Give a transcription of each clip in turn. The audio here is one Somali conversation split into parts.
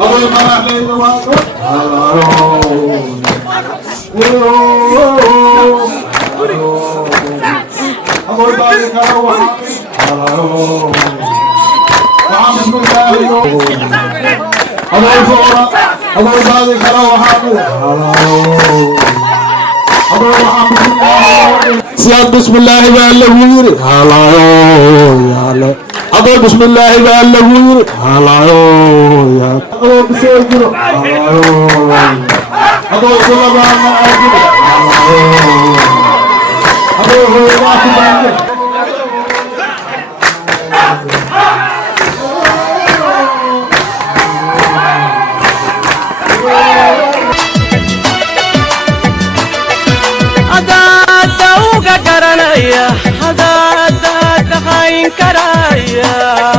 أبو المراحل أبو ذلك وحامد أبو الفورة أبو ذلك أبو محمد سياد بسم الله بالله هلا أبو بسم الله بالله هلا يا أبو بسيجر أبو سلمان أبو هو واحد كرايا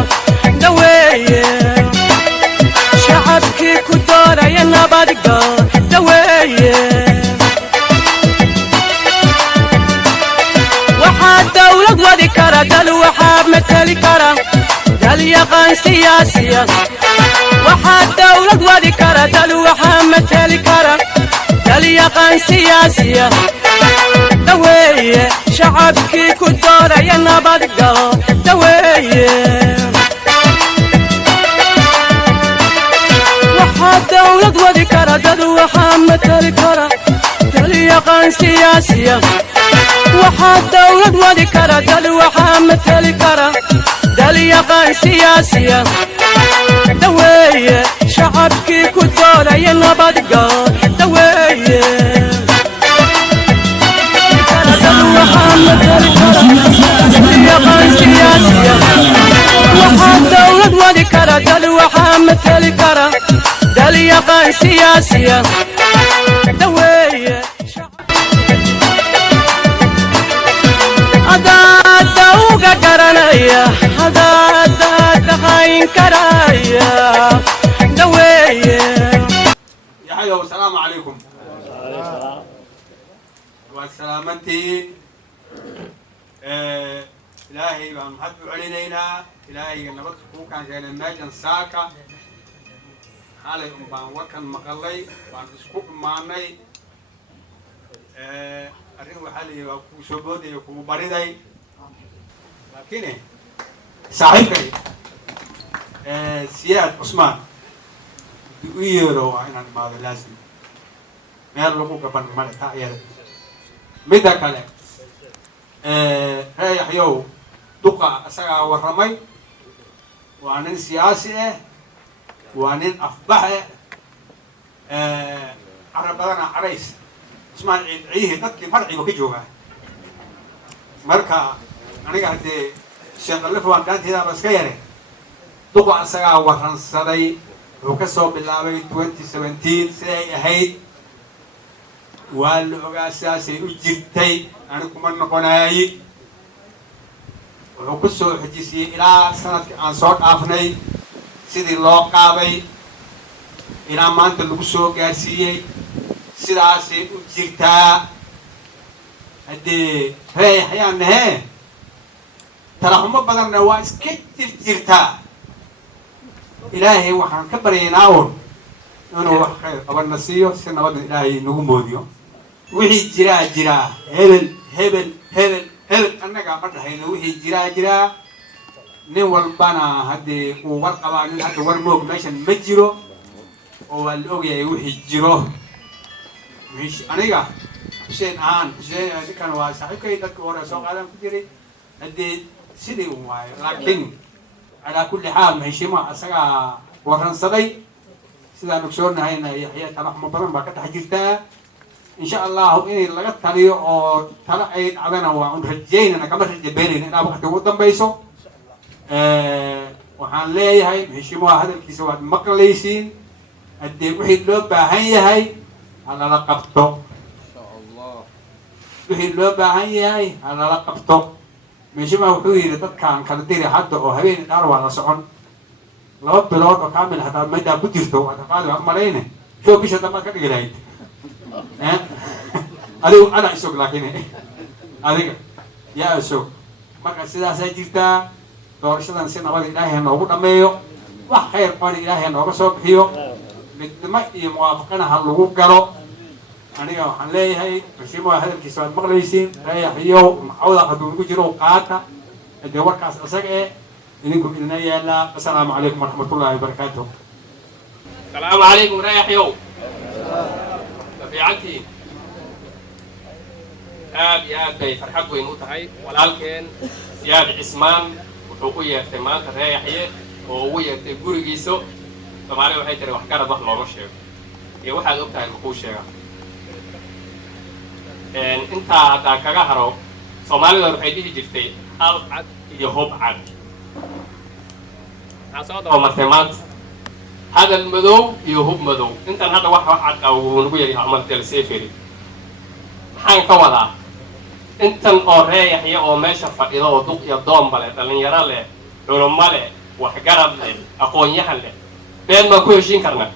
دوية شعبك كدارة يا نبضة دوية وحد دولة ودي كرا دل وحاب مثل كرا دل يقان سياسية وحد دولة ودي كرا دل وحاب مثل كرا دل يقان سياسية دوية شعبك كدارة يا نبضة دوية وحد دولة ودي كرا دل وحاب مثل كرا دل يقان سياسية وحد دولة ودي كرا دل وحاب مثل كرا دل يقان سياسية دوية شعبك كدارة يا نبضة دوية وحد دولة ودي كرا دل وحاب مثل كرا دل يقان سياسية دوية هذا دوغا كرانيا هذا دخاين كرايا دوية يا حي والسلام عليكم والسلامتي إلهي بمحب علينا إلهي نبض كان جاي الماجن ساكا علي بان وكان مقلي بان اسكوب ماني أريد حالي وكو سبودي وكو باردي لكن صاحبي سياد عثمان يورو عين ما لازم ما لقوا كبر مال تاير ميدا كله هاي حيو دقة أسرع ورمي وعنين سياسي وعنين أفبح عربنا عريس اسمع عيه تكلم فرعي وكجوها مركا أنا قاعد شغل في وقت هذا بس كيره دقة أسرع ورنصري وكسب بالله 2017 سنة هيد والأساسي وجرتي أنا كمان نقناي وكسر حديثي إلى سنة أنصار أفني سيد الله قابي إلى ما أنت لبسوا قاسي سيداسي وجرتا هدي هاي حيان هاي ترى هم بدن نواس كتير جرتا إلهي وحن كبريناون إنه خير قبل نسيه سنة بدن إلهي نقوموديو وحي جرا هبل أنا قابل هاي وحي جرا نول بنا هدي وورقة بان هدي ورموك ماشان مجرو والأوجي وحي جرو مش أنا حسين حسين كان واسعي كي تذكر سوق عالم كتير هدي سيدي وماي لكن على كل حال ما هيشيما أسرع ورنصدي سيدا نكسورنا هنا يحيى ترحم برم بكت حجرتا إن شاء الله إني لقيت تاني أو تلاقي عدنا وعن رجين أنا كمان رجع بيني أنا وقت قدام بيسو وحن لي هاي هيشيما هذا الكيس واحد مقليسين الدين وحيد لو هاي على لقبته إن شاء الله وحيد لو هاي على لقبته ماشي ما وحوي لتذكر كان ديري حد أو هبين الأروع على صعون لو بلاد وكامل حتى ما يدا بتجرتو هتفعله عملينه شو بيش هذا ما كان يجري هذا أنا أسوق لكن هذا يا أسوق ما كان سيدا سيجرتا دور سيدا سينا بدي إلهي نوبو دميو وخير بدي إلهي نوبو سوق هيو midnimo iyo muwaafaqana ha lagu galo aniga waxaan leeyahay rashiimo hadalkiisa waad maqlaysiin reeyaxiyo macawda hadduu nagu jiro qaata dee warkaas isaga idinku idina yaala assalaamu calaykum waraxmatullaahi wabarakaatuh. السلام عليكم رايح يوم في عتي يا بي فرحك وين وتحي ولكن زياد عثمان وحقوقية احتمال رايح يه وهوية تقول جيسو طبعا وحي ترى وحكار ضح لو مش هي واحد وقتها المقوش يا انت هذا كجهرو صومالي لو حيدي جفتي أو عد يهوب عد عصاد أو مثمات هذا المدو يهوب مدو انت هذا واحد او نقول يعني عملت السيفري حان كودا انت او ريح يا او ماشى فقيده ودق يا دوم بله دلنيرا له علماء له وحقرب له اقوon yahan له been ma ku heshin karna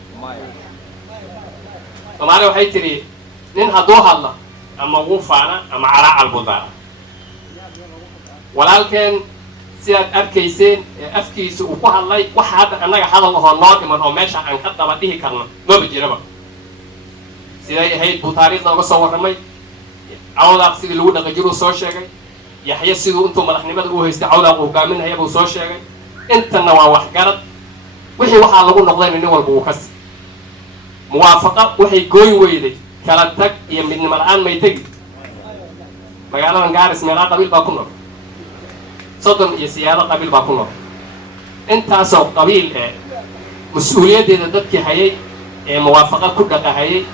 Soomaali waxay tiri nin haduu hadla ama uu faana ama calaacal budaa walaalkeen sidaad arkayseen afkiisa uu ku hadlay waxa hadda anaga hadal oo noo dhiman oo meesha aan ka daba dhihi karno ma jiraba siday ahayd buu taariikhda uga soo warramay cawdaaq sidii lagu dhaqajiro soo sheegay yaxya siduu intuu madaxnimada u haystay cawdaaq uu hogaaminaya buu soo sheegay intana waa wax garad wixii waxaa lagu noqday nin walba uu kas muwaafaqa waxay gooy weyday kala tag iyo midnimo la'aan may tegi magaaladan gaaris meelaa qabiil baa ku nool صدم يسيارة قبيل باكونو انت سو قبيل مسؤولية دي دادك هاي موافقة كودك هاي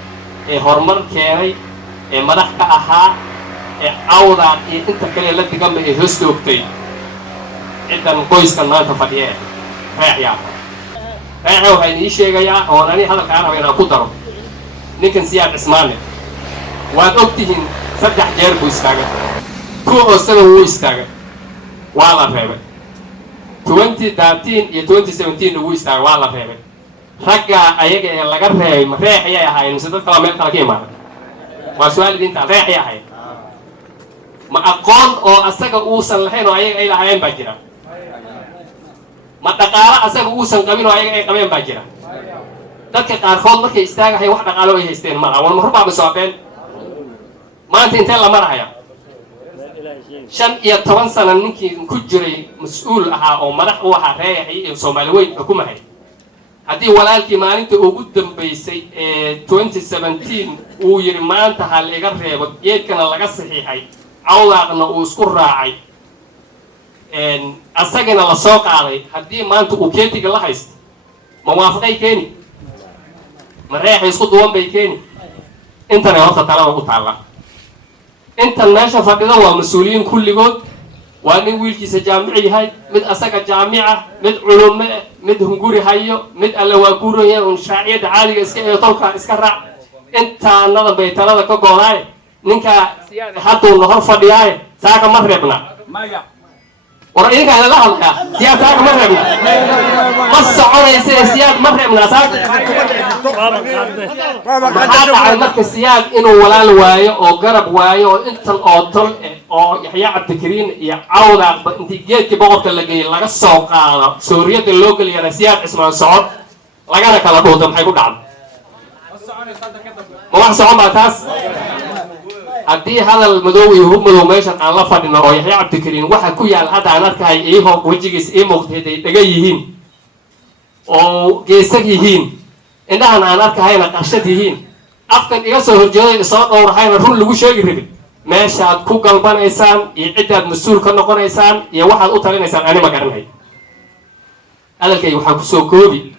هرمر كيري مدح كأها عوضا انت كلي لدي قم هستو بتي عدن قويس كان ما تفضيه رايح يا رايح وهاي نيشي يا هوناني هذا كان وينا قدرو نيكن سياد عثماني وادوكتهن سدح جيربو استاغا كو أستاغا هو استاغا waa la reebay 2013 iyo 2017 ugu istaagay waa la reebay ragga ayaga ee laga reebay ma reex ayay ahaayeen mise dad kale meel kale ka imaaday waa su'aal idinta reex ayay ahaayeen ma aqoon oo asaga uusan lahayn oo ayaga ay lahaayeen baa jira ma dhaqaale asaga uusan qabin oo ayaga ay qabeen baa jira dadka qaarkood markay istaagahay wax dhaqaale ay haysteen ma aha mar baa bisoobeen maanta intee la maraya 15 sano ninkii ku jiray mas'uul ahaa oo madax u ahaa reeyahay ee Soomaaliyeed xukumahay haddii walaalkii maalinta ugu dambeysay ee 2017 uu yiri maanta hal iga reebo geedkana laga saxiixay cawdaaqna uu isku raacay asagana la soo qaaday haddii maanta uu keetiga la haysto ma waafaqay keeni ma reeyahay isku duwan bay keeni intana horta talada u taala انت ماشي فقيده ومسؤولين كل جود وأنا ويلكي سجامعي هاي مد أساق جامعة مد علماء مد هنجوري هايو مد ألواكوريا ونشاعية عالية إسكا يطوكا إسكرع انت نظر بيتنا ذا كقولاي نينكا حطوا النهار فضياي ساعة مرحبنا ورأيك على لحظة سياد ساعة مرحبنا قصة عنا سياد مرحبنا ساعة maxaa dhacay marka siyaad inuu walaal waayo oo garab waayo oo intan oo tol oo yaxya cabdikariin iyo cawdaaq intii geedkii boqorka la geeyay laga soo qaado sooriyada loo geliyana siyaad cismaan socod lagana kala dhuudo maxay ku dhacday ma wax socon baa taas haddii hadal madow iyo hub madow meeshan aan la fadhino oo yaxya cabdikariin waxa ku yaal hadda aan arkahay iyagoo wejigiisa ii muuqday ay dhaga yihiin oo geesag yihiin indhahan aan arkahayna qarshad yihiin afkan iga soo horjeeday soo dhowrahayna run lagu sheegi rabin meeshaad ku galbanaysaan iyo ciddaad mas-uul ka noqonaysaan iyo waxaad u talinaysaan ani ma garanhay hadalkay waxaan kusoo koobi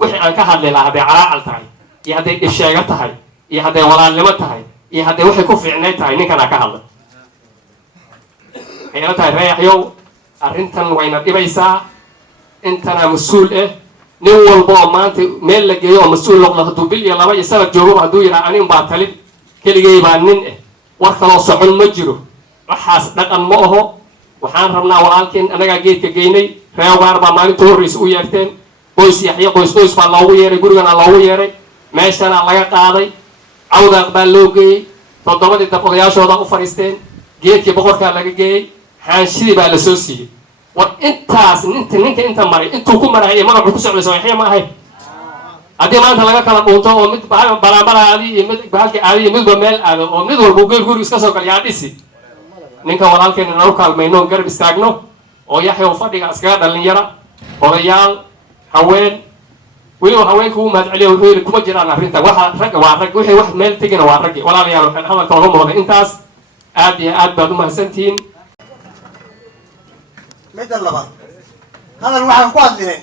wixii aan ka hadli lahaa hadday calaacal tahay iyo hadday dhibsheego tahay iyo hadday walaalnimo tahay iyo hadday waxay ku fiicnay tahay ninkanaa ka hadlay waxay ila tahay reeyaxyow arrintan wayna dhibaysaa intana mas-uul nin walba oo maanta meel la geeyo oo mas-uul noqdo hadduu bil iyo 2 sano joogo hadduu yidhaa anin baa talin keligay baa nin war kaloo socon ma jiro waxaas dhaqan ma aho waxaan rabnaa walaalkeen anagaa geedka geynay reewaar baa maalinta horreysa u yeerteen qoys yaxya qoys baa loogu yeeray gurigana loogu yeeray meeshana laga qaaday cawdaaq baa loo geeyey 7 dab odayaashooda u fadhiisteen geedkii boqorkaa laga geeyey xaanshidii baa la soo siiyey war intaas ninka inta maray intuu ku maray magacu ku socday soo yaxya ma ahayn haddii maanta laga kala dhuunto oo mid balaambala aadi iyo mid bahalkii aadi iyo midba meel aado oo mid walba geel guri iska soo galyaa dhisi ninka walaalkeena nau kaalmayno garab istaagno oo yaxya fadhiga iskaga dhalinyara odayaal haween weliba haweenka uu mahadceliya wuxuu yidhi kuma jiraan arrinta waxa ragga waa rag wixii wax meel tegina waa raggi walaalayaal waxaan hadalka oga muuqda intaas aad iyo aad baad u mahadsantihiin midda labaad hadal waxaan ku hadlinay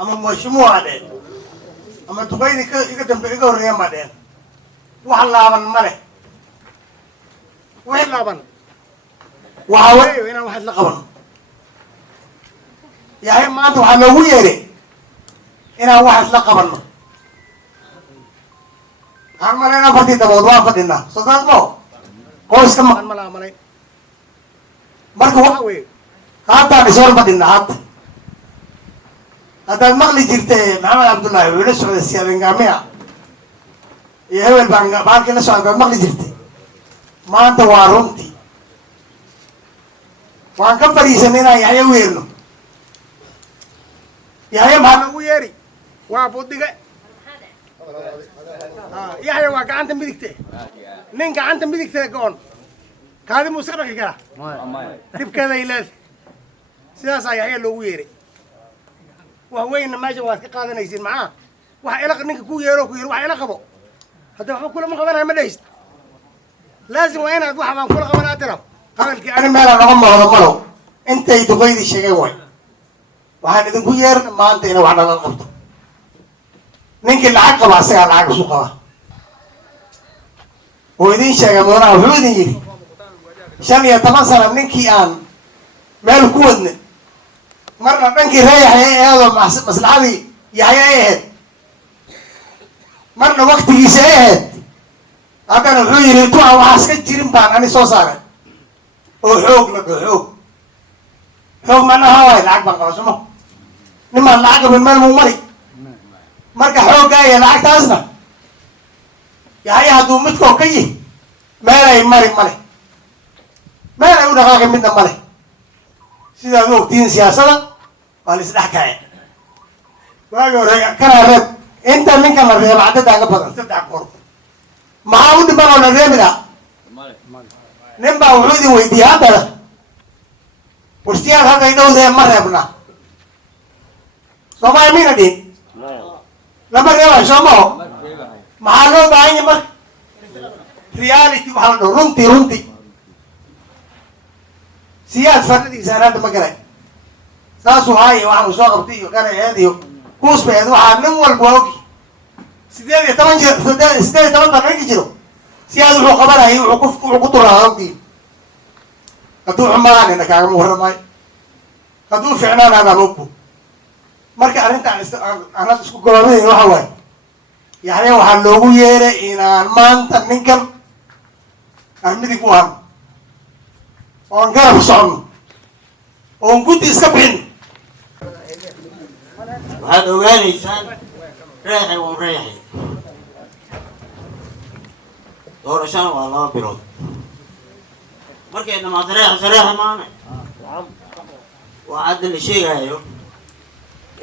ama mashmuuca dheen ama duqaydi iga dambe iga horreeya ma dheen wax laaban ma leh wixii laaban waxa weeyo inaan wax isla qabano yahay maanta waxaa loogu yeeray inaan wax isla qabano waxaan malayn afartii dabood waan fadhinaa soo saas mo qoyska maqan ma laa malayn marka waxa weeye haddaan isor fadhinaa hadda haddaad maqli jirtay maxamed cabdullaahi wuu la socday siyaadingaamiya iyo hebel baan baalkii la socday baad maqli jirtay maanta waa runtii waan ka fadhiisanay inaan yaxya u yeerno yaxya maxaa loogu yeeri waa budige yaxya waa gacanta midigte nin gacanta midigtee go-on kaadi muu iska dhaqi karaa dhibkeeday leedahay sidaasaa yaxya loogu yeeray wax weynna meesha waad ka qaadanaysiin maxaa wax ila ninka ku yeero ku yiri wax ila qabo hadda waxba kulama qabanayo ma dhehist laazim waa inaad wax baan kula qabanaa tira hadalkii ani meelaan noga muuqdo malow intay duqaydii sheegay way waxaan idinku yeerna maanta inay wax naga qabto ninkii lacag qaba asagaa lacag isu qaba oo idin sheegay mudanaha wuxuu idin yidhi 15 sano ninkii aan meel ku wadna marna dhankii reeyaxay eedoo maslaxadii yaxya ay ahayd marna waktigiisa ay ahayd haddana wuxuu yidhi intu aan waxaas ka jirin baan ani soo saaray oo xoog la dhao xoog macnaha waay lacag baan qaba somo nimaan lacag qabin meel muu mari marka xooggaa iyo lacagtaasna yaxya hadduu midkoo ka yihi meelay mari male meel ay u dhaqaaqi midna male sidaad u ogtihiin siyaasada waa la isdhex kacay waagi hore kanaa reeb inta ninkan la reeba cadadaaga badan 3 goor maxaa u dhiman oo la reebi laha nin baa wuxuu idin weydiiyey haddana warsiyaad hadday dhowdeen ma reebna soomaalia mayna dhihin lama reebayo soomaho maxaa loo baahan yahi marka reality waxaa la dhaho runtii siyaad faradiisa anaada ma galay saasuu haayo waxaanu soo qabtay iyo ganaceed iyo kuusbeed waxaa nin walba waa ogi 18 baa ninki jiro siyaad wuxuu qabanayay wuxuu ku duraa ogtiin hadduu xumaanina kaagama warramaayo hadduu ficnaan adaan ogbo marka arrinta anad isku golaadayn waxa waaye yaxya waxaa loogu yeeray inaan maanta ninkan aan midig u hadno oon garab soconno oon guddi iska bixin waxaad ogaanaysaan reexay uun reexay doorashana waa 2 bilood markay dhamaato reexa maana waa hadda la sheegayo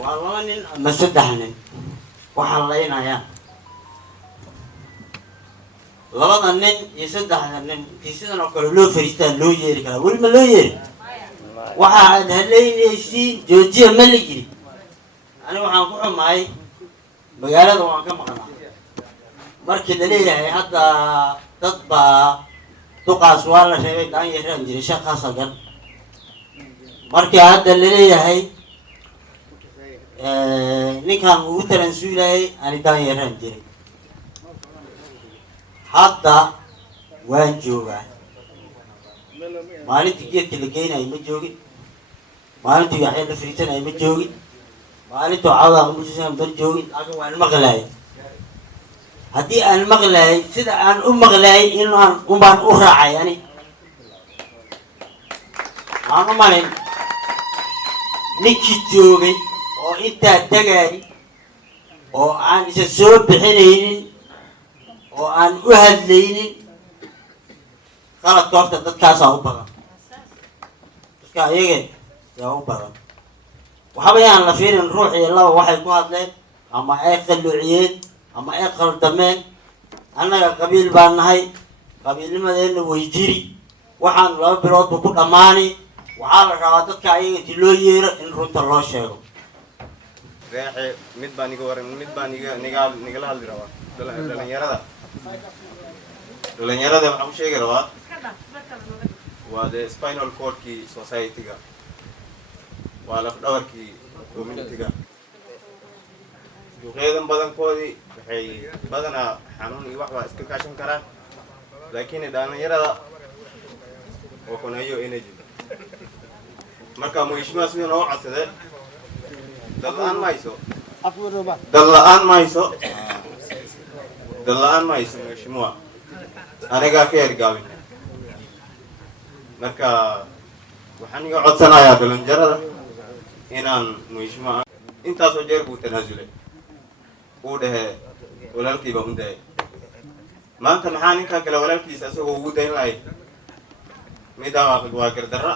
waa 2 nin ama 3 nin waxaa laynayaan 2 nin iyo 3 nin intii sidan oo kale loo fariistaa loo yeeri karaa weli ma loo yeeri waxa aad haleynaysiin joojiya ma la yiri ani waxaan ku xumahay magaalada waan ka maqnaa markii la leeyahay hadda dad baa duqaas waa la reebay daan yaraan jiray shaqaas agan markii hadda la leeyahay ninkan uu taransuulayay ani daan yaraan jiray hadda waan joogaa maalintii geedka la geynayay ma joogin maalintii yaxya la fariisanayay ma joogin maalintuu cawdaa umujisan bar joogin aga waan maqlaayay haddii aan maqlaayay sida aan u maqlaayay inaan unbaan u raacay ani aan u malin ninkii joogay oo intaa tagaay oo aan isa soo bixinaynin oo aan u hadlaynin qaladka horta dadkaasaa u badan dadka ayaga yaa u badan waxba yaan la fiirin ruux iyo laba waxay ku hadleen ama ay qalluuciyeen ama ay qaldameen annaga qabiil baan nahay qabiilnimadeenna way jiri waxaan 2 biloodba ku dhammaani waxaa la rabaa dadka ayaga intii loo yeero in runta loo sheego reexe mid baan nigala hadli rabaa dhalinyarada waxaan u sheegi rabaa waa the spinal cordkii society-ga waa laf dhabarkii community-ga duqeedan badankoodii waxay badanaa xanuun iyo wax baa iska kaashan karaan laakiin dhalinyarada oo kunayo energy marka mheshimiwa sidii noo codsadee dad la'aan mayso mheshimiwa anigaa ka hergaabin marka waxaan iga codsanayaa dhalinyarada inaan mheshimiwa intaasoo jeer buu tanaasulay uu dhahee walaalkii baa u daayay maanta maxaa ninkan kale walaalkiisa isagoo ugu dayn lahay middaa waa gardarra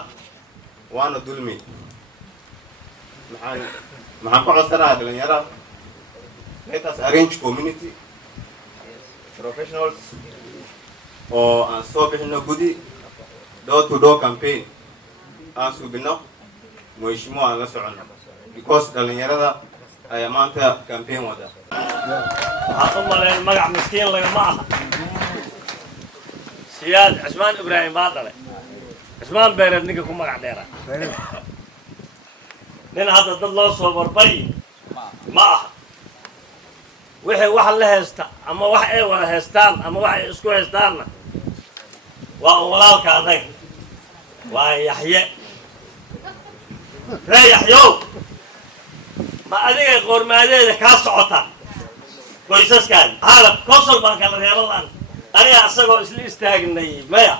waana dulmi maxaan ka codsanayaa dhalinyarada let us arrange community professionals oo aan soo bixino gudi door to door campaign aan subino mheshimiwa aan la socono because dhalinyarada ayaa maanta campaign wada waxaan u malayn magac miskiin lagama aha siyaad cismaan ibraahim baa dhalay cismaan beereed ninka ku magac dheera nin hadda dad loo soo barbari ma aha wixii wax la heesta ama wax ay wada heestaan ama wax ay isku heestaanna waa walaalka adaga waa yaxye ree yaxyow ma adiga qoormaadeeda kaa socota qoysaskaadi xaalad konsol baan kala reebo laan aniga asagoo isla istaagnay maya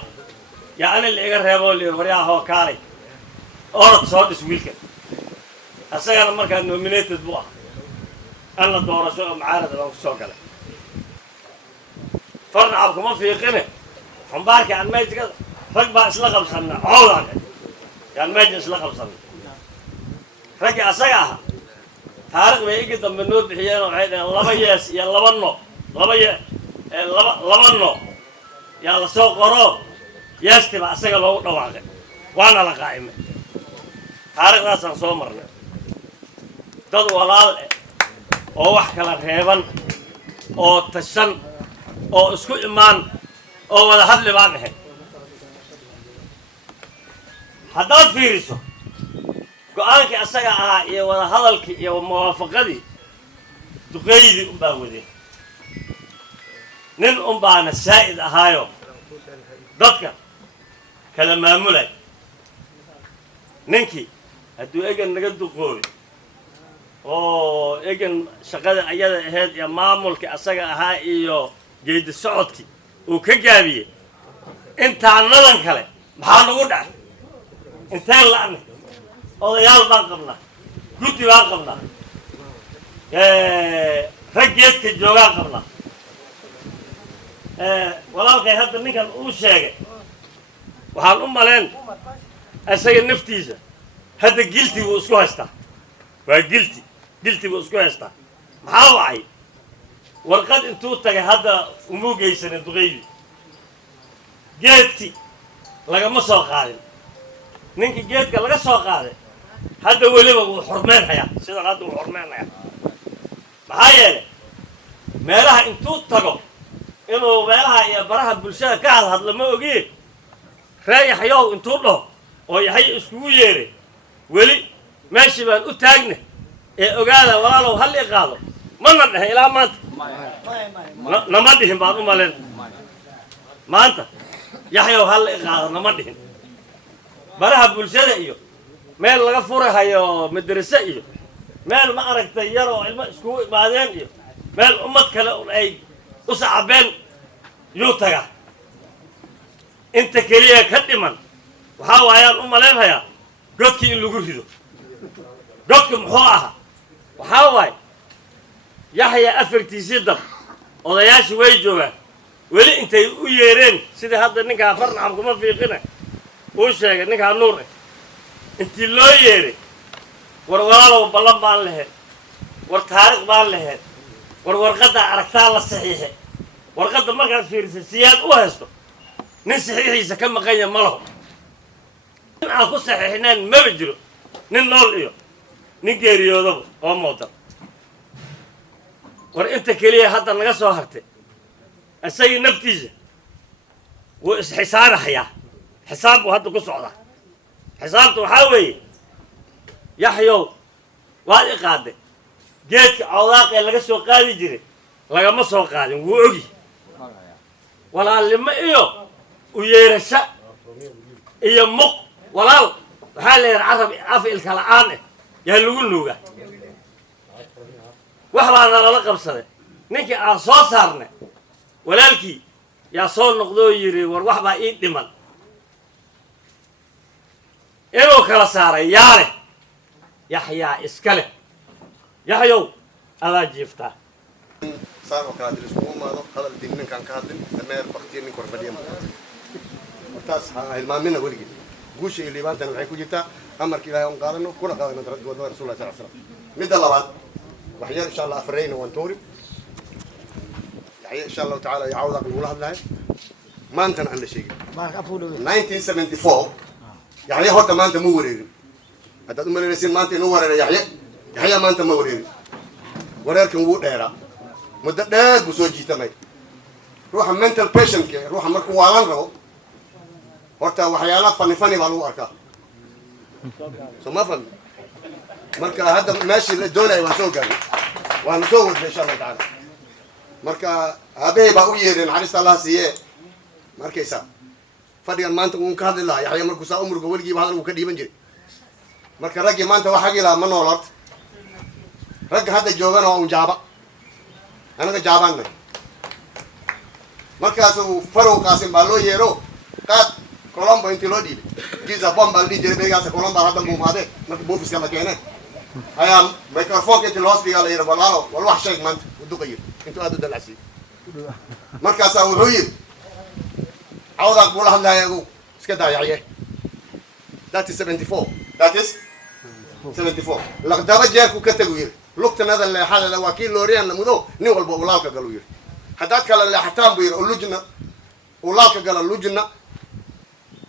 yaa ani la iga reebo li waryaahoo kaalay orod soo dhis wiilkan asagana markaa nominated buu ah أنا دورة شو معارض لو شو كذا فرنا عبكم ما في قنة هم بارك عن ما يتكلم رجع أسلقة بسنة عوضة يعني ما يجي أسلقة بسنة رجع أسياها تارك ما يجي دم النور بحيانه وعيد الله بيس يلا بنو لبنو يلا سوق قراب يستبع أسيا لو نواقع وأنا لقائمة تارك ناس صومرنا تدو والله oo wax kala reeban oo tashan oo isku imaan oo wada hadli baan ahay haddaad fiiriso go'aankii asaga ahaa iyo wada hadalkii iyo muwaafaqadii duqeydii unbaa wadeen nin unbaana saa'id ahaayo dadka kala maamulay ninkii hadduu egan naga duqoobay oo egan shaqada ayada ahayd iyo maamulka asaga ahaa iyo geedi socodkii uu ka gaabiyey intaanadan kale maxaa nagu dhacay inteen la'na odayaal baan qabnaa guddi baan qabnaa rag geedka joogaan qabnaa walaalkay hadda ninkan uu sheegay waxaan u malayn asaga naftiisa hadda gilti buu isku haystaa waa gilti buu isku haystaa maxaa wacay warqad intuu tagay hadda umuu geysanin duqeydii geedki lagama soo qaadin ninkii geedka laga soo qaaday hadda weliba wuu xurmeynhayaa sidan hadda wuu xurmeynhayaa maxaa yeelay meelaha intuu tago inuu meelaha iyo baraha bulshada ka hadhadlo ma ogiye ree yaxyow intuu dhaho oo yaxyo iskugu yeeray weli meeshii baan u taagna ee ogaada walaalow hal ii qaado mana dhahe ilaa maanta nama dhihin baan u malayn maanta yaxyow hal ii qaado nama dhihin baraha bulshada iyo meel laga furahayo madrase iyo meel ma aragtay yar oo ilmo iskugu imaadeen iyo meel ummad kale ay u sacabeen yuu tagaa inta keliya ka dhiman waxaa waayaan u malaynhayaa godkii in lagu rido godka muxuu ahaa waxaa waaye yaxya afartiisii dab odayaashii way joogaan weli intay u yeereen sidii hadda ninkaa farnacam kuma fiiqina uu sheegay ninkaa nuur ah intii loo yeeray war walaalow ballan baan lehe taariikh baan lahayd warqadda aragtaa la saxiixe warqadda markaad fiirisay siyaad u haysto nin saxiixiisa ka maqanya ma laho nin aan ku saxiixnaan maba jiro nin nool iyo nin geeriyoodaba oo moodan war inta keliya hadda naga soo hartay isagii naftiisa wuu isxisaabahayaa xisaab buu hadda ku socdaa xisaabta waxaa weeye yaxyow waad i qaaday geedka cawdaaq ee laga soo qaadi jiray lagama soo qaadin wuu ogi walaalnimo iyo u yeerasho iyo muq walaal waxaa la yidhi carab af ilka la'aan ah yaa lagu nuuga wax baana lala qabsaday ninkii aan soo saarnay walaalkii yaa soo noqdoo yidhi war wax baa ii dhiman inuu kala saaray yaa leh yaxyaa iska leh yaxyow adaa jiiftaa صار وكاد الاسبوع ما هذا الدين كان كادن تمر بختين من كرفديم مرتاس ما منا ولقي قوش اللي بانت انا حيكون جتا امر كذا يوم قارنه كل قارنه ترد رسول الله صلى الله عليه وسلم مد الله بعد وحيان ان شاء الله افرين وانتوري يعني ان شاء الله تعالى يعوضك نقول هذا ما انت عند شيء 1974 يعني هو ما انت مو وريري هذا ما لسين ما انت نور يحيى ما انت مو وريري وريركم وو دheera muddo dheer buu soo jiitamay ruuxa mental patientka ruuxa markuu waalan rabo horta waxyaalaha fani baa lagu arkaa soo ma fahmi marka hadda meeshii la doonaya waan soo gaarnay waana soo wadnay insha allah tacaala marka aabbahay baa u yeedhay naxariista allah siiye markaysaa fadhigan maanta uun ka hadli lahaa yaxya markuu saa umriga weligiiba hadal uu ka dhiiban jiray marka raggii maanta waxaa gilaa ma nool horta ragga hadda joogana waa un jaaba anaga jaabaanay markaasuu farow qaasim baa loo yeero qaad colombo intii loo dhiibay giza bomb baa la dhihi jiray beegaasa colombo hadda muumaadee marka boofiska la keenay ayaa microfonka intii loos dhigaa la yidhi walaalo wal wax sheeg maanta uduqa yiri intuu aad u dalacsiiyey markaasaa wuxuu yidhi cawdaaq buu la hadlaya agu iska daayacye that is 74 that is 74 laqdaba jeerku ka tagu yiri lugtanada leexada waa kii looriyaan la mudo nin walba ulaalka galu yiri hadaad kala leexataan buu yiri lujna ulaalka gala lujna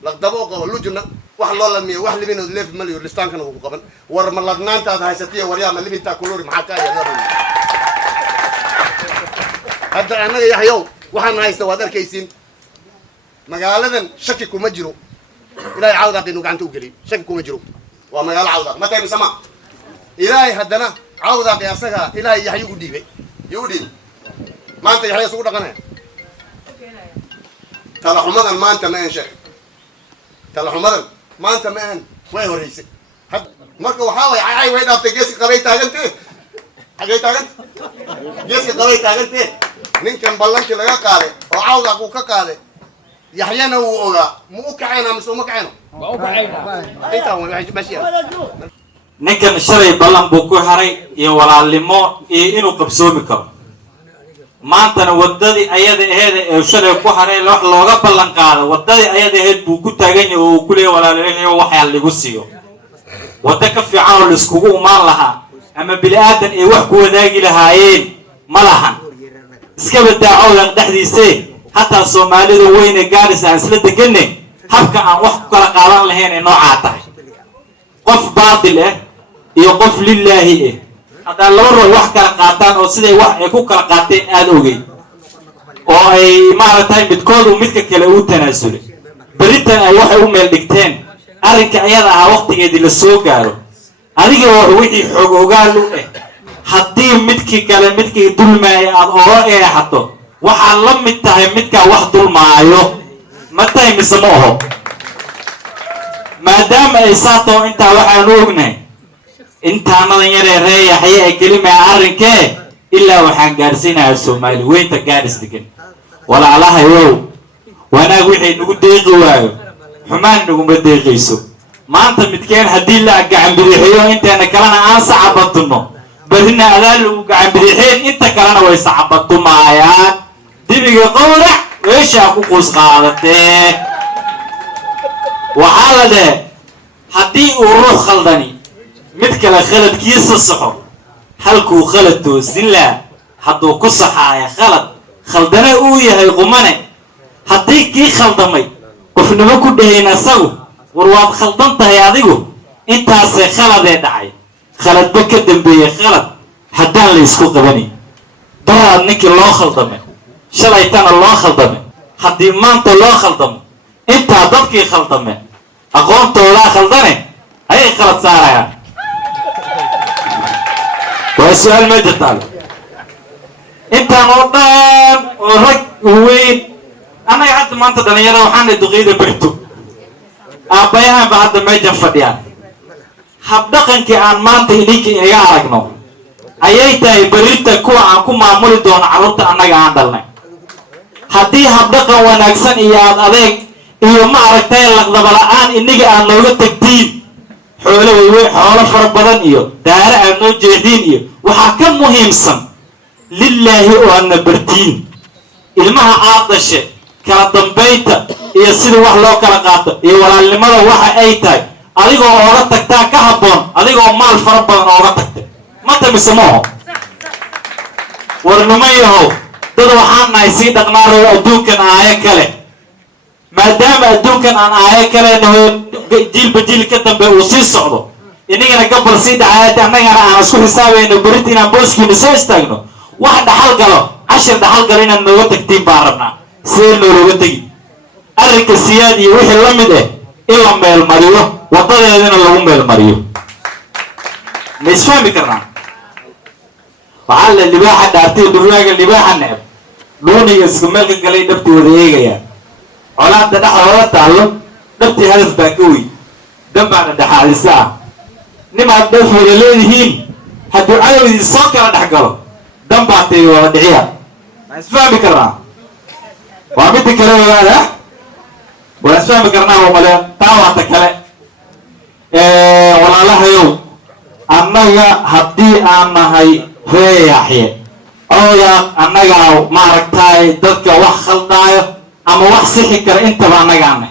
laqdabo qabo lujna wax loo lamiyo wax libinood leef maliyo listaankana uu qaban war ma ladnaantaad haysatiyo waryaama libinta kuluri maxaa ka yahay hadda anaga yaxyow waxaan haysta waad arkaysiin magaaladan shaki kuma jiro ilaahay cawdaaq inuu gacanta u geliyo shaki kuma jiro waa magaalo cawdaaq ma tahay misama ilaahay haddana cawdaaq asaga ilaahay yaxyo u dhiibay maanta yaxya isugu dhaqanaya talaxumadan maanta ma aan sheeg talaxumadan maanta ma aan way horeysay marka waxaa way cay way dhaaftay geeska qabay taagantee xagay taagantee geeska qabay taagantee ninkan ballankii laga qaaday oo cawdaaq uu ka qaaday yaxyana wuu ogaa ma u kacayna mise uma kacayno ninkan shalay ballan buu ku haray iyo walaalnimo iyo inuu qabsoomi karo maantana wadadii ayada aheed ee shalay ku haray wax looga ballan qaado wadadii ayada aheed buu ku taagan yahay oo ku leeyahay walaalnimo waxa lagu siiyo wada ka fiican oo iskugu imaan lahaa ama bili aadan ay wax ku wadaagi lahaayeen ma lahan iska badaaco dhexdiisa hatta Soomaalida weyne gaaris aan isla deganay habka aan wax ku kala qaadan lahayn ee nooca tahay qof baatil ah iyo qof lillaahi ah hada laba ruux wax kala qaataan oo siday wax ay ku kala qaateen aad ogeey oo ay maaragtay midkood uu midka kale u tanaasulay baritan ay wax u meel dhigteen arrinka ayada ah waqtigeedii la soo gaaro adiga wixii xoog ogaal u ah haddii midkii kale midkii dulmaay aad oo eexato waxa la mid tahay midka wax dulmaayo ma tahay mise ma oho maadaama ay saato inta waxaan ognahay inta nadan yaree yaxye ay kelima arrinkee ilaa waxaan gaarsiinayaa Soomaali weynta gaaris degan walaalahayow wanaag wixii nagu deeqi waayo xumaan nagu ma deeqayso maanta midkeen haddii la gacan bixiyo inteena kalena aan sacabatno barina adaal uu gacan bixeen inta kalena way sacabatmayaan dibiga qowrac weesha ku qoos qaadatee waxa la haddii uu ruux khaldani mid kale khaladkiisa saxo halkuu khalad toosin laha hadduu ku saxaaya khalad khaldana uu yahay qumane haddii kii khaldamay qofnimo ku dhahayn asagu war waad khaldan tahay adigu intaasee khaladee dhacay khaladba ka dambeeyey khalad haddaan la isku qabanin daraad ninkii loo khaldamay shalaytana loo khaldamay haddii maanta loo khaldamo intaa dadkii khaldame aqoontoodaa khaldane ayay khalad saarayaan waa su-aal ma jirtaale intaan oo dhan oo rag weyn annaga hadda maanta dhalinyarada waxaana duqeyda berto aabbayahanba hadda meejan fadhiyaan habdhaqankii aan maanta idinka inaga aragno ayay tahay berita kuwa aan ku maamuli doono carruurta annaga aan dhalnay haddii habdhaqan wanaagsan iyo aad adeeg iyo ma aragtay laqdaba la-aan iniga aad nooga tagtiin xoolo fara badan iyo daara aad noo jeediin iyo waxaa ka muhiimsan lilaahi oo aadna bartiin ilmaha aad dhashe kala dambaynta iyo sida wax loo kala qaato iyo walaalnimada waxa ay tahay adigoo ooga tagtaa ka habboon adigoo maal fara badan ooga tagtay mata mise maaho warnimo yahow dad waxaan nahay sii dhaqnaaroo adduunkan aayo kale maadaama adduunkan aan aayo kale naho jiilba jiil ka dambe uu sii socdo inagana gabal sii dhacayaati annagana aan isku xisaabayno berit inaan booskiina soo istaagno wax dhaxal galo cashir dhaxal galo inaad nooga tagtiin baan rabnaa see noolooga tegi arrinka siyaad iyo wixii la mid ah in la meelmariyo wadadeedana lagu meelmariyo ma isfahmi karnaa waxaa la libaaxa dhaartay dhurwaaga libaaxa neceb luuniga isku meelka galay dhabtii wada eegayaan colaadda dhexdooda taallo dhabtii hadaf baa ka weyn danbaana dhexaadisa ah nimaad dheef wada leedihiin hadduu cadowdii soo kala dhex galo danbaa tay wada dhiciya ma isfahmi karnaa waa midda kale ogaada waa isfahmi karnaa umale taa waata kale walaalahayow annaga haddii aan nahay reeyaxye ooyaan annagaa maaragtay dadka wax khaldaayo ama wax sixi kara intaba annagaana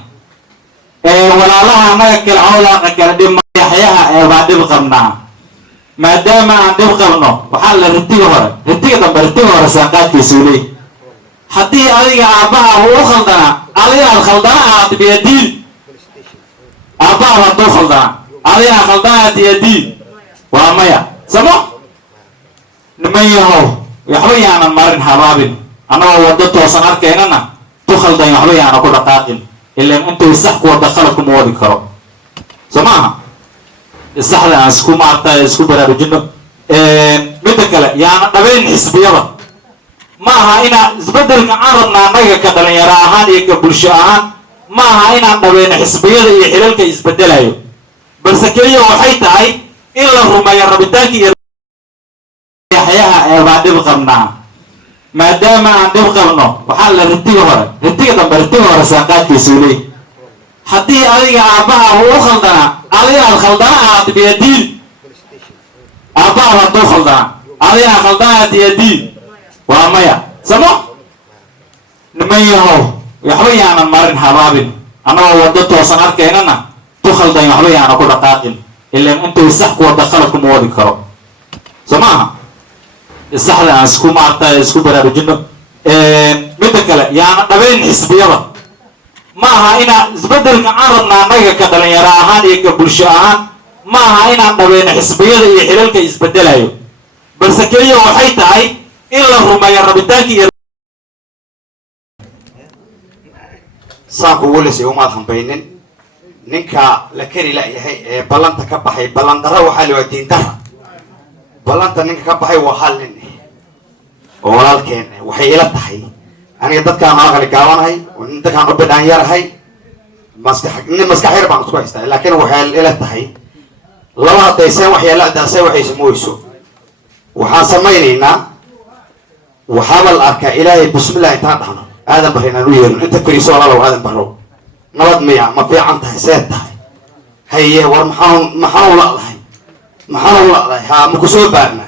walaalaha annaga kale cawdaaqa kale dhimayaxyaha baa dhib qabnaa maadaama aan dhib qabno waxaa la ritiga hore saanqaadkiisuu leey haddii adiga aabbaha u khaldanaa adinaad khaldana aad biyadiin aabbaha hadduu khaldanaa adinaad khaldanaad biyadiin waa maya samo niman yahow waxba yaanan marin habaabin annagoo waddo toosan arkaynana tu khaldan waxba yaana ku dhaqaaqin ilaan intuu sax ku wada khalad kuma wadi karo soo maaha saxda aan isku maartay isku baraarujino midda kale yaana dhabayn xisbiyada ma aha inaan isbedelka aan rabna annaga ka dhalinyaro ahaan iyo ka bulsho ahaan ma aha inaan dhabayno xisbiyada iyo xilalka isbedelayo balse keliya waxay tahay in la rumeeyo rabitaanka iyo baa dhib qabnaa maadaama aan dhib qabno waxaa la ritiga hore saanqaadkiisuu leey haddii adiga aabbaha u khaldanaa adinaad khaldana aad biyadiin aabbaha hadduu khaldanaa adinaad khaldanaad biyadiin waa maya samo niman yahow waxba yaanan marin habaabin annagoo waddo toosan arkaynana tu khaldan waxba yaana ku dhaqaaqin ilaan intuu sax ku wada khalad kuma wadi karo soo maaha saxda aan isku maartay isku baraarujino midda kale yaana dhabayn xisbiyada ma aha inaan isbedelka aan rabna annaga ka dhalinyaro ahaan iyo ka bulsho ahaan ma aha inaan dhabayno xisbiyada iyo xilalka isbedelayo balse keliya waxay tahay in la rumeeyo rabitaanka iyo saanku welisay umaad hambaynin ninka la keri la-yahay ee ballanta ka baxay ballandara waxaa la waa diindara ballanta ninka ka baxay waa hal nin oo walaalkeen waxay ila tahay aniga dadkaan aqali gaabanahay dadkaan u bidhaan yarahay nin maskax yar baan isku haystaa laakiin waxay ila tahay laba hadayseen waxyeela adaasay waxay samoyso waxaan samaynaynaa waxaaba la arkaa ilaahay bismillah intaan dhahno aadan barre inaan u yeerno inta fariiso walaalow aadan barrow nabad miya ma fiican tahay see tahay haye war maxaanu la'dahay haa maku soo baarna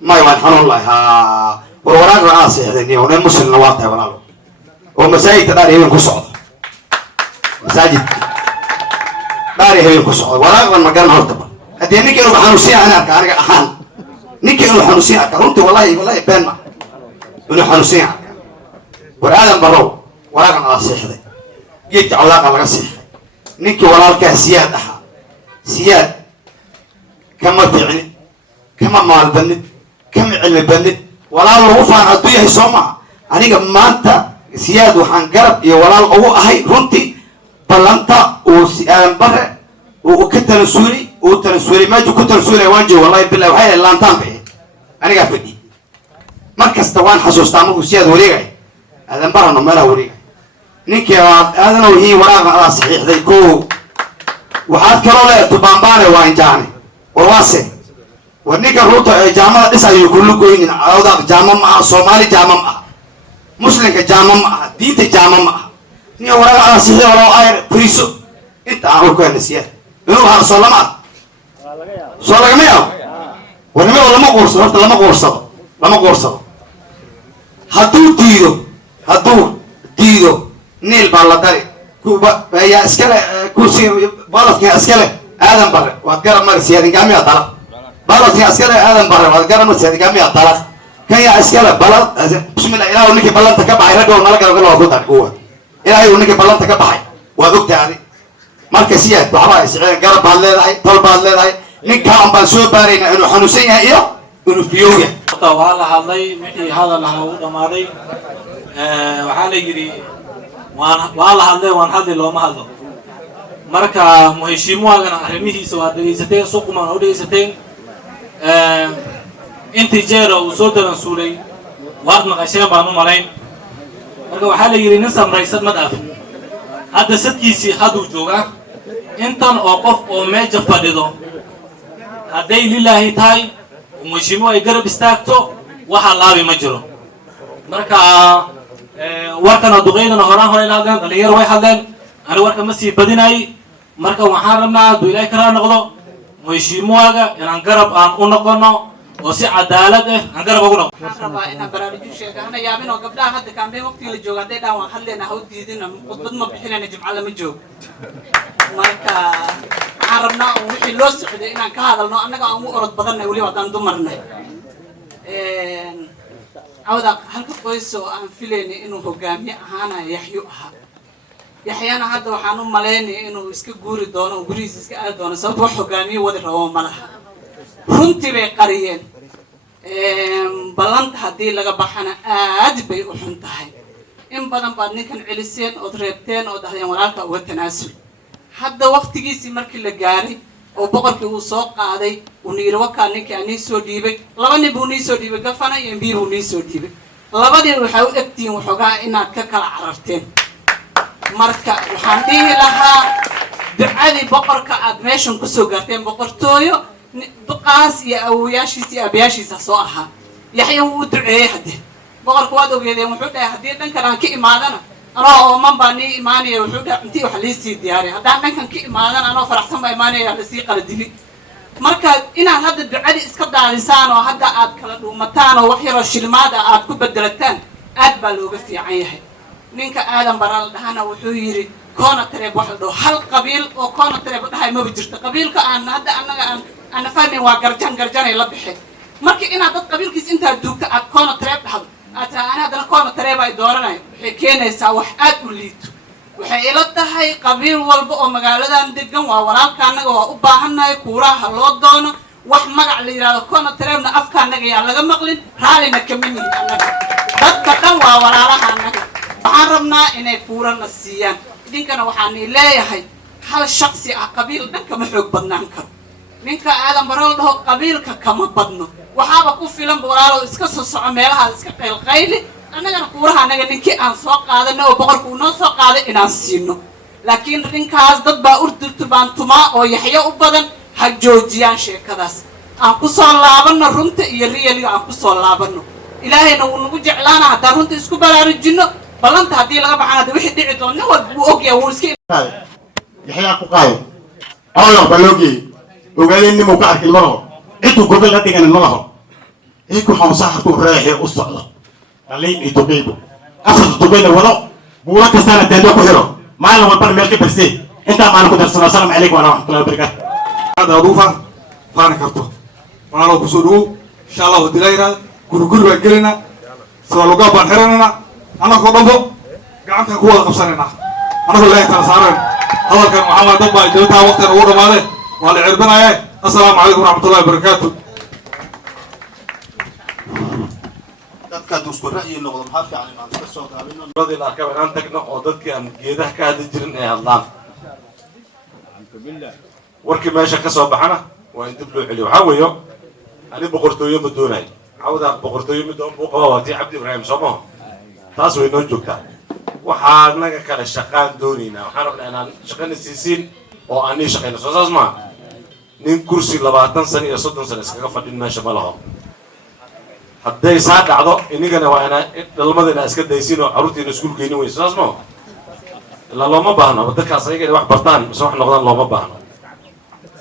may waan xanuun lahay haa war waraaqan aa seexday oo nin muslimna waa tahay walaalo oo masaajidka dhaari habeen ku socdo masaajidka dhaari habeen ku socdo waraaqdan ma garan hortaba haddii ninkiinu xanuunsiya ana arka aniga ahaan ninka inuu xanuunsan arka runtii wallahi been ma inuu xanuunsan arka war aadan barow waraagan ala seexday geedka cawlaaqa laga seexday ninkii walaalkaa siyaad ahaa siyaad kama fiicnid kama maalbanid kama cilmi banid walaal lagu faan hadduu yahay soo maha aniga maanta siyaad waxaan garab iyo walaal ugu ahay runtii ballanta uu aadan bare uu ka tanasuuli meeshu ku tanasuulay waan jooga wallahi billahi waxay laantaan bixi anigaa fadhi mar kasta waan xasuustaa markuu siyaad wareegay aadan barano meelaha wareegay ninkii aadana wihii waraaqa adaa saxiixday ko waxaad kaloo leedahay tubaanbaane waa injaane warwaase war ninka ruuta ee jaamada dhisayo kullu goynin awdaaq jaama ma aha soomaali jaama ma aha muslimka jaama ma aha diinta jaama ma aha nin waraaqa adaa saxiixday walaa ayr fariiso inta aan urkaana siyaad inuu ahaa soo lama soo lagama yaabo warnimada lama quursado horta lama quursado hadduu diido niil baa la dari yaa iskale kursi baladka iskale aadan bare waad garab mari siyaadingaamiya dalaq baladka iskale aadan bare waad garab mari siyaadingaamiya dalaq kan yaa iskale balad bismillah ilaahu ninkii ballanta ka baxay ragga nala garab waa ku dar kuwa ilaahay ninkii ballanta ka baxay waad ogtahay marka siyaad waxbaa isceen garab baad leedahay tol baad leedahay ninkaa un baan soo baaraynaa inuu xanuunsan yahay iyo inuu fiyowya waa la hadlay wixii hadal aha u dhamaaday waxaa la yidhi waa la hadlay waan hadli looma hadlo marka muheshiimuwaagana arrimihiisa waa dhegaysateen suquman u dhegaysateen intii jeera uu soo dalansuulay waad maqasheen baan u malayn marka waxaa la yidhi nin samraysad ma dhaafin hadda sadkiisii hadduu joogaa intan oo qof oo meesha fadhido hadday lilaahi tahay muheshiimu ay garab istaagto waxa laabi ma jiro marka warkana duqeydana horey la hadleen dhalinyaro way hadleen ani warka ma sii badinay marka waxaan rabnaa hadduu ilaahay kala noqdo muheshiimuwaaga inaan garab aan u noqono oo si cadaalad ah aan garab ugu noqono waxaan rabaa inaan barnaamijyo sheega hana yaabin oo gabdhaha hadda kaambeen waqtiga la jooga hadday dhaan waan hadleena ha u diidina khudbad ma bixinayna jimco lama joogo marka waxaan rabnaa oo wixii loo socday inaan ka hadalno annaga aan ugu orod badanay weliba haddaan dumarnay cawda halka qoys oo aan filaynay inuu hogaamiye ahaanayo yaxyo ahaa yaxyana hadda waxaan u malaynaya inuu iska guuri doono oo gurihiisa iska aadi doono sababto wax hogaamiye wadi rabo ma laha runtii bay qariyeen ballanta haddii laga baxana aad bay u xun tahay in badan baad ninkan celiseen ood reebteen oo dhahdeen walaalka uga tanaasul hadda waqtigiisii markii la gaaray oo boqorkii uu soo qaaday uu niiri wakaa ninkii aan nii soo dhiibay laba nin buu nii soo dhiibay gafana iyo mbii buu nii soo dhiibay labadii waxay u egtihiin waxoogaa inaad ka kala cararteen marka waxaan dhihi lahaa ducadii boqorka aad meeshan kusoo gaarteen boqortooyo duqaas iyo awoyaashiisa iyo abayaashiisa soo ahaa yaxya wuu u duceeyey hadde boqorka waad ogeedeen wuxuu dhahay haddii dhankan aan ka imaadana anoo ooman baa nii imaanaya wuxuu dhahay intii wax liisii diyaariya haddaan dhankan ka imaadana anoo faraxsan baa imaanaya lasii qala dili marka inaad hadda ducadii iska daadisaan oo hadda aad kala dhuumataan oo wax yaroo shilmaad ah aad ku bedelataan aad baa looga fiican yahay ninka aadan bara la dhahana wuxuu yidhi koona tareeb wax la dhaho hal qabiil oo koona tareeb la dhahay maba jirto qabiilka aan hadda annaga aan fahmayn waa garjanay la baxeen marka inaad dad qabiilkiis intaad duugto aad koona tareeb dhahdo aad tiraa ani haddana koona tareeb ay dooranayo waxay keenaysaa wax aad u liito waxay ila tahay qabiil walba oo magaaladan degan waa walaalka annaga waa u baahannahay kuuraha loo doono wax magac la yidhahdo koona tareebna afka annaga yaa laga maqlin raallina kama nihin annaga dadka dhan waa walaalaha annaga waxaan rabnaa inay kuurana siiyaan idinkana waxaani leeyahay hal shaksi ah qabiil dhan kama xoog badnaan karo ninka aadan barool dhaho qabiilka kama badno waxaaba ku filan walaalo iska soo soco meelaha iska qaylqayli annagana kuuraha annaga ninkii aan soo qaadano oo boqorka uu noo soo qaaday inaan siino laakiin ninkaas dad baa urturbaantumaa oo yaxyo u badan ha joojiyaan sheekadaas aan ku soo laabano runta iyo riyaliga aan ku soo laabano ilaahayna wuu nagu jeclaana haddaan runta isku baraarujino ballanta haddii laga baxana de wixii dhici doon nin walba wuu ogyahay wuu iska yaxyaa ku qaaday awlaq baa loo geeyey ogaadeen nimuu ka arkin ma laho ciduu gobol la dhiganin ma laho ciidku xawsaa hadduu reexee u socdo dhaliin iyo duqeybu afarta duqeyna wado buula kastaana teendo ku xiro maalin walbana meel ka barsee intaa maalin ku darsano asalaamu calaykum waraxmatullahi wabarakaatu aad aad u faani karto walaalow kusoo dhawow insha allah hadii la yidhahdo guriguri baan gelinaa sabalugaa baan xiranaynaa annagoo dhanbo gacantaan ku wada qabsanaynaa annagoo ilaahay kala saarayna hadalkan waxaa waay dad baa jabataha waqtigan ugu dhammaadeen waa la cirbinaye assalaamu calaykum waraxmatullahi wabarakaatu dadka hadduu isku ra'yi noqdo maxaa fiican inaan ka soo gaabino labadii la arkaba inaan tagno oo dadkii aan geedaha ka hadli jirin ay hadlaan warkii meesha ka soo baxana waa in dib loo celiyo waxaa weeyo ani boqortooyo ma doonayo cawdaa boqortooyo mid doon buu qabaa waa tii cabdi ibraahim soo maho taas way noo joogtaa waxaa naga kale shaqaan doonaynaa waxaan rabnaa inaan shaqana siisiin oo aan nii shaqayno soo saas maa nin kursi 20 sano iyo 30 sano iskaga fadhin meesha ma laho hadday saa dhacdo inigana waa inaa dhalmadina iska daysiin oo carruurtiina iskuul geynin weyso saas maho ilaa looma baahno dadkaas ayaga inay wax bartaan mise wax noqdaan looma baahno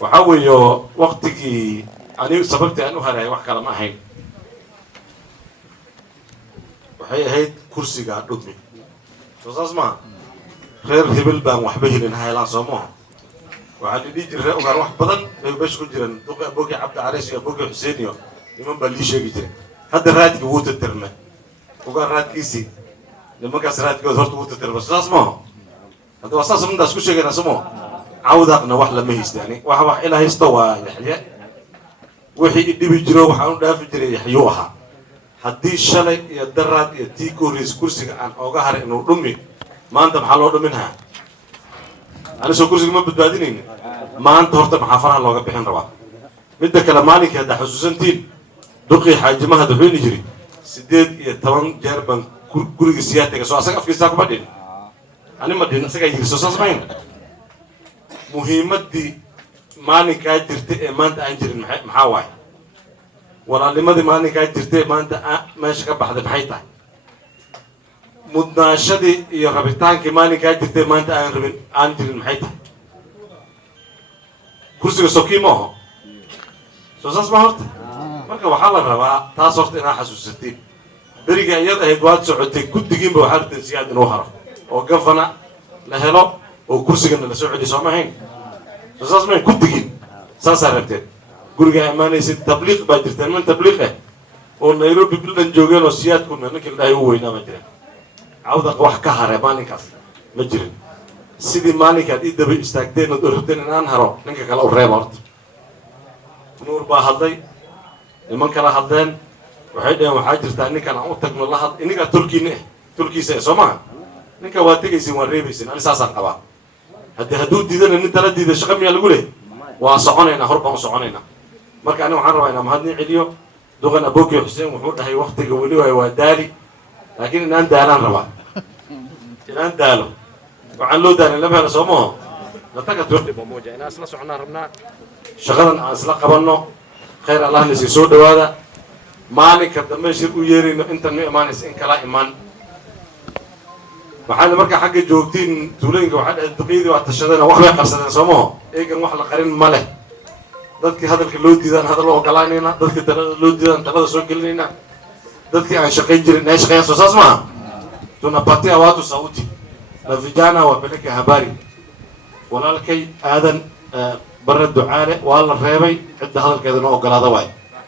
waxaa weeyo waqtigii ani sababtii aan u haraayay wax kale ma ahayn waxay ahayd kursiga dhudmi soo saas maaha reer hebel baan waxba helin haylaan soo maaha waxaa la dhihi jiray reer ugaar wax badan bay meesha ku jiraan duqi abogi cabdi cariis iyo abogi xuseen iyo niman baa lii sheegi jiray hadda raadki wuu tatirmay ugaar raadkiisii nimankaas raadkooda horta wuu tatirmay soo saas maaha hadda waa saas mintaas ku sheegaynaa soo maaha cawdaaqna wax lama haysto yani wax ila haysto waa yaxye wixii idhibi jiro waxaan u dhaafi jiray yaxyuu ahaa haddii shalay iyo daraad iyo tii ka horreysay kursiga aan ooga haray inuu dhumi maanta maxaa loo dhuminhaa anisoo kursiga ma badbaadinaynin maanta horta maxaa faraha looga bixin rabaa midda kale maalinkii haddaa xusuusantiin duqii xaajimahad wuxuu ini jiri 18 jeer baan guriga siyaatiga soo asaga afkiisaa kuma dhin ani ma dhin asagaa yiri soo saas mayn muhiimaddii maalinkaa jirta ee maanta aan jirin maxaa waaye walaalnimadii maalinkaa jirtay maanta meesha ka baxday maxay tahay mudnaashadii iyo rabitaankii maalinkaa jirtay maanta aan jirin maxay tahay kursiga sokii ma aho soo saas ma horta marka waxaa la rabaa taas horta inaa xasuusatiin beriga iyad ahayd waad socotay guddigiinba waxaa rabteen siyaad inuu haro oo gafana la helo oo kursigana la soo celiyo soo ma hayn soo saas mayn guddigiin saasaa rabteen guriga imaanaysid tabliiq baa jirta niman tabliiq ah oo nairobi bildan joogeen oo siyaadkuna ninkii la dhahay u weynaa ma jireen cawdaqa wax ka hare maalinkaas ma jirin sidii maalinkaad ii daba istaagteen ood rabteen inaan haro ninka kale u reeba horta nuur baa hadlay niman kala hadleen waxay dhaheen waxaa jirtaa ninkan aan u tagno la had inigaa tolkiina ah tolkiisa ah soo maha ninka waa tegaysin waa reebaysin ani saasaan qabaa hadduu diidana nin tala diida shaqa miyaa lagu leh waa soconaynaa hor baan u soconaynaa marka ani waxaan rabaa inaan mahadnin celiyo duqan aboki xuseen wuxuu dhahay waktiga weli waayo waa daali laakiin inaan daalaan rabaa inaan daalo waxaan loo daalin lama helo soo maho nataga tuurdhi mamuuja inaan isla soconaan rabnaa shaqadan aan isla qabanno khayr allahna sii soo dhawaada maalinka dambe shir u yeerayno intan nu imaanaysa in kala imaan waxaana markaa xagga joogtiin tuulooyinka waxaa dhahay duqeydii waa tashadeen wax bay qarsadeen soo maho eegan wax la qarin ma leh dadkii hadalka loo diidaan hadal u ogolaanayna dadkii talada loo diidaan talada soo gelinayna dadkii aan shaqayn jirin inay shaqeeyaan soo saas maaha tunapatia watu sauti na vijana wapeleke habari walaalkay aadan bare ducaale waa la reebay cidda hadalkeeda noo ogolaada waay